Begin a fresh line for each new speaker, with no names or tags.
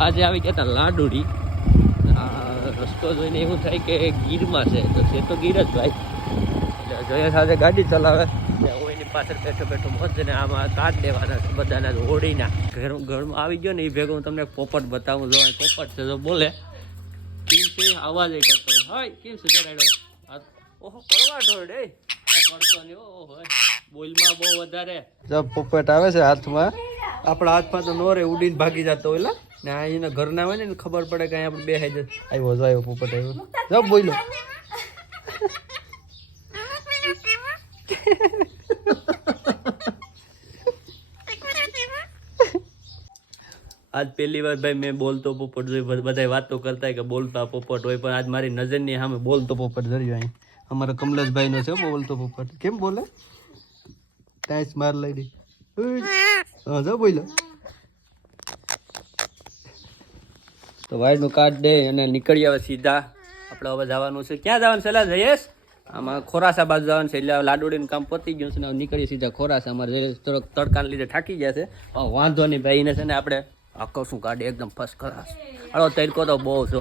આજે આવી ગયા હતા લાડુડી. રસ્તો જોઈને એવું થાય કે ગીરમાં છે. તો છે તો ગીર જ ભાઈ. એટલે જોઈએ સાથે ગાડી ચલાવે. હું એની પાછળ બેઠો બેઠો મોજ આમાં કાઢ દેવાના છે, બધાના ઘર ઘરમાં આવી ગયો ને એ ભેગો હું તમને પોપટ બતાવું જો પોપટ છે, જો બોલે. કેમ છે? અવાજ કરતો હોય. કેમ છે? ઓહો, પડવા ઢોળ પડતો નહીં ઓહો બહુ વધારે.
પોપટ આવે છે હાથમાં. આપણા હાથમાં તો નો રે ઉડીને ભાગી જતો હોય ને આ એના ઘરના હોય ને ખબર પડે કે અહીંયા આપણે બે હાઈ આવ્યો જો આવ્યો પોપટ આવ્યો. જબ બોલ્યો
આજ પહેલી વાર ભાઈ મેં બોલતો પોપટ જોઈ બધા વાતો કરતા કે બોલતા પોપટ હોય પણ આજ મારી નજરની સામે બોલતો પોપટ
ધર્યો અહીં. અમારા કમલેશભાઈ નો છે બોલતો પોપટ. કેમ બોલે? ટાઈસ માર લઈ દી હા, જો બોલ્યો
તો વાયરનું કાર્ડ દે અને નીકળી આવે સીધા. આપણે હવે જવાનું છે. ક્યાં જવાનું છે જયેશ? આમાં ખોરાસા બાજુ જવાનું છે, એટલે લાડુડીનું કામ પતી ગયું છે ને નીકળીએ સીધા ખોરાસા. અમારે થોડોક તડકાને લીધે થાકી ગયા છે. વાંધો નહીં ભાઈ એને છે ને આપણે આકર્ષું કાઢી એકદમ ફર્સ્ટ ક્લાસ અડો તડકો તો બહુ છો